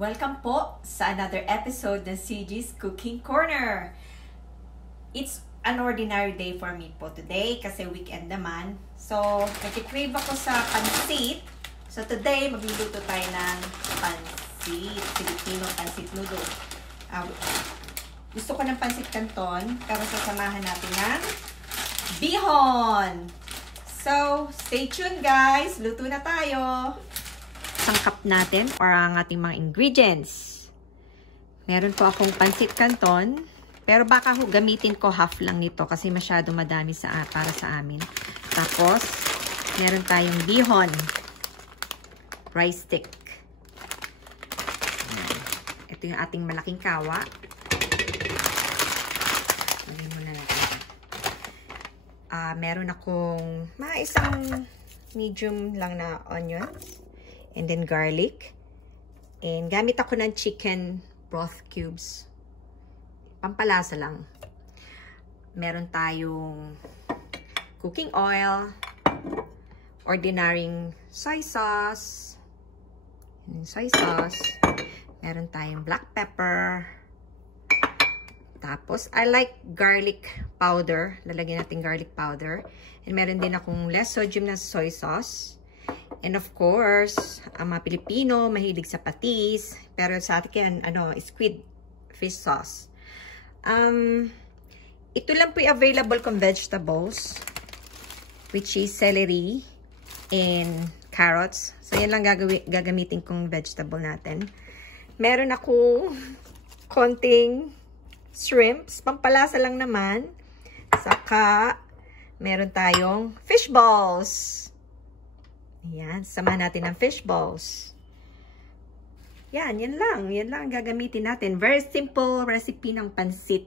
Welcome po sa another episode ng CG's Cooking Corner. It's an ordinary day for me po today kasi weekend naman. So, nag-crave ako sa pansit. So, today, magluluto tayo ng pansit. Filipino pansit noodle. Gusto ko ng pansit canton pero sasamahan natin ng bihon. So, stay tuned guys. Luto na tayo. Sangkap natin or ang ating mga ingredients. Meron po akong pansit canton, pero baka gamitin ko half lang nito kasi masyado madami para sa amin. Tapos, meron tayong bihon, rice stick. Ito yung ating malaking kawa. Muna natin. Meron akong mga isang medium lang na onions. And then garlic. And gamit ako ng chicken broth cubes. Pampalasa lang. Meron tayong cooking oil. Ordinary soy sauce. Soy sauce. Meron tayong black pepper. Tapos, I like garlic powder. Lalagyan natin garlic powder. And meron din akong less sodium na soy sauce. And of course, ang mga Pilipino, mahilig sa patis. Pero sa atin, squid fish sauce. Ito lang po yung available kong vegetables. Which is celery and carrots. So, yan lang gagamitin kong vegetable natin. Meron ako konting shrimps. Pampalasa lang naman. Saka, meron tayong fish balls. Ayan, samahan natin ng fish balls. Yan lang. Yan lang ang gagamitin natin. Very simple recipe ng pansit.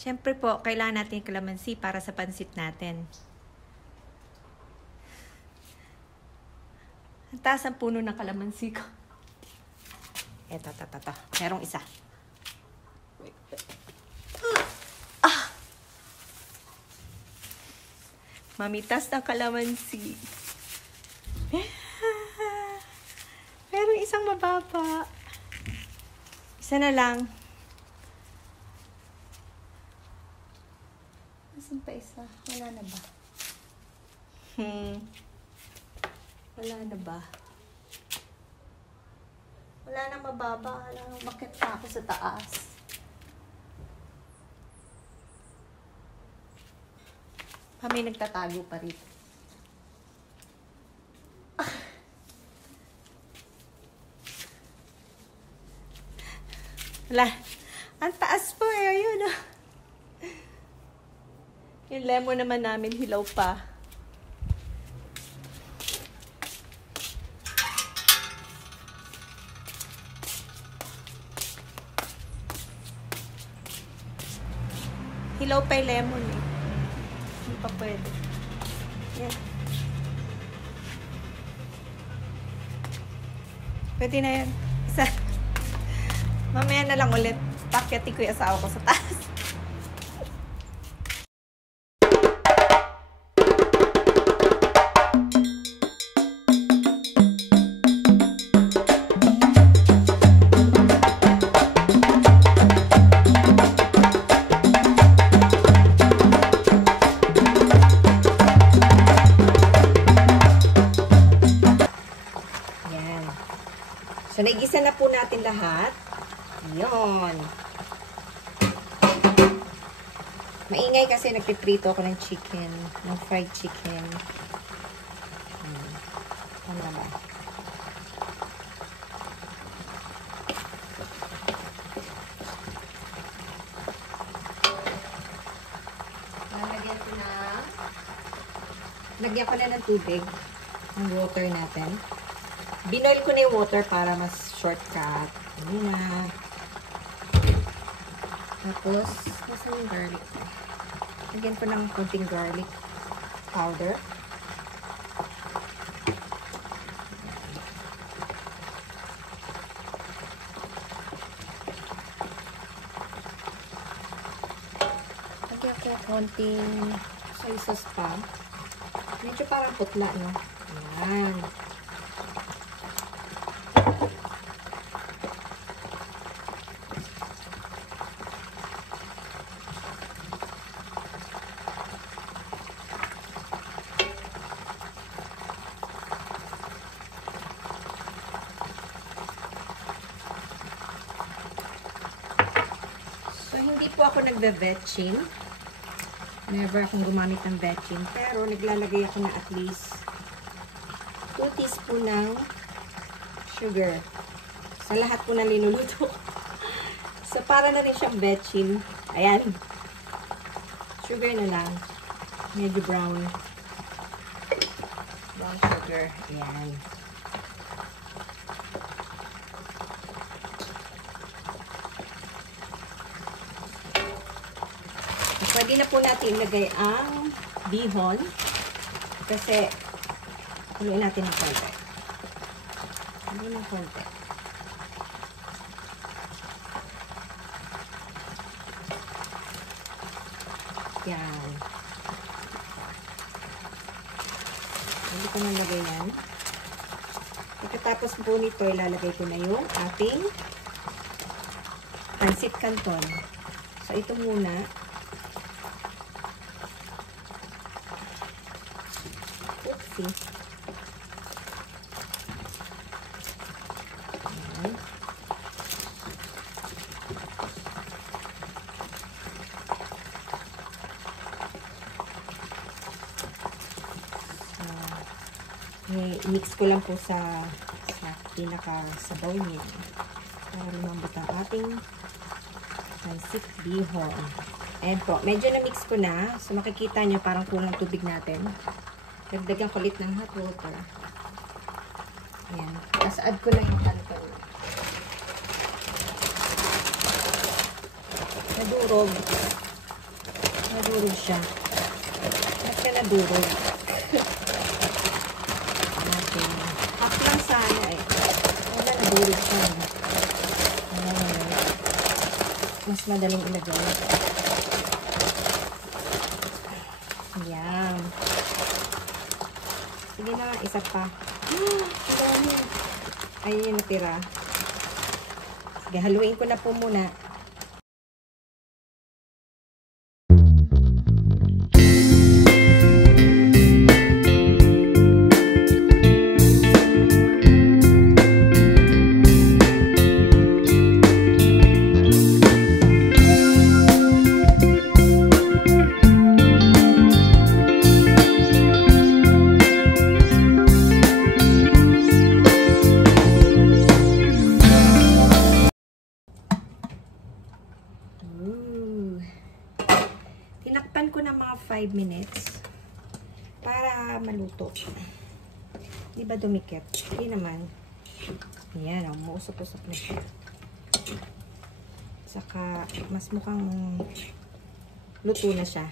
Siyempre po, kailangan natin yung kalamansi para sa pansit natin. Ang taas ang puno ng kalamansi ko. Eto. Merong isa. Mamitas ng kalamansi. Merong isang mababa. Isa na lang. Asan pa isa? Wala na ba? Wala na ba? Wala na mababa. Wala na. Bakit pa ako sa taas? May nagtatago pa rito. Wala. Ang taas po eh. Ayun ah. Yung lemon naman namin, hilaw pa. Hilaw pa yung lemon eh. Hindi pa pwede. Yan. Pwede na yan. Isa. Mamaya na lang ulit. Pakyati ko yung asawa ko sa taas. So, naigisa na po natin lahat. Yun. Maingay kasi nagpiprito ako ng chicken. Ng fried chicken. Ano ba? Lagyan ko na ng tubig. Ang water natin. Binoil ko na yung water para mas shortcut. Ano na. Tapos, nasa yung garlic. Lagyan ko ng konting garlic powder. Lagyan ko konting soy sauce pa. Medyo parang putla, no? Ayan. Hindi po ako nagbe-vetchin. Never akong gumamit ng vetchin. Pero naglalagay ako na at least 2 teaspoon ng sugar. Sa lahat po na linuluto. So, para na rin siyang vetchin. Ayan. Sugar na lang. Medyo brown. Brown sugar. Ayan. Pwede na po natin ilagay ang bihon kasi haluin natin ng konti. Haluin ng konti. Yan. Hindi ko na lagay yan. Pagkatapos po nito, ilalagay ko na yung ating pancit canton. So, ito muna. Ayan. I-mix ko lang po sa pinaka-sabaw niya para lumambot ang ating pancit bihon. Ayan po, medyo na-mix ko na. So, makikita nyo parang kulang tubig natin. Dagdagan ko ulit ng hot water. Ayan. Tapos add ko lang yung canton. Nadurog. Nadurog siya. Ba't ka nadurog? Natin. Half lang sana eh. Wala, nadurog siya. Mas madaling ilagay. Ayan. Sige na, isa pa. Ayun yung natira. Sige, haluin ko na po muna. Tinakpan ko na mga 5 minutes para maluto. Di ba dumikit? Hindi naman. Ayan, umuusok-usok na siya. Saka, mas mukhang luto na siya.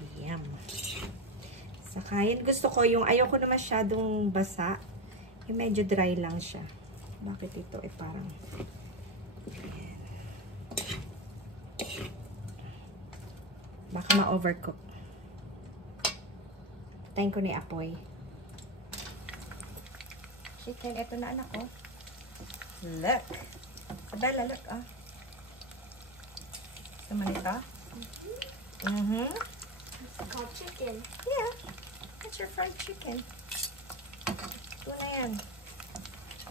Ayan. Saka, yun gusto ko, yung ayaw ko na masyadong basa. Yung medyo dry lang siya. Bakit ito? Parang... Ayan. Baka ma-overcook. Tayin ko na yung apoy. Chicken, ito na anak ko. Look. Adala, look ah. Naman ito? It's called chicken. Yeah. That's your fried chicken. Ito na yan.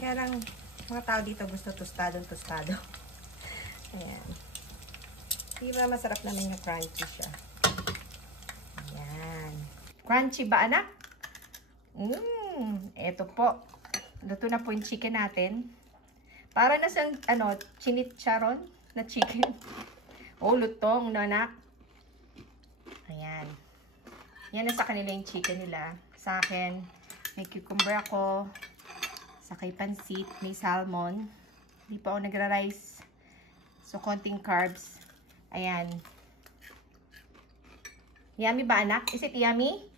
Kaya lang, mga tao dito gusto tostado. Ayan. Di ba masarap namin yung crunchy siya? Ayan. Crunchy ba, anak? Eto po. Luto na po yung chicken natin. Para na siyang, chinitcharon na chicken. Oh, lutong, no, anak? Ayan. Yan na sa kanila yung chicken nila. Sa akin, may cucumber ako. Sakay pansit, may salmon. Hindi pa ako nagra-rice. So, konting carbs. Ayan. Yummy ba, anak? Is it yummy?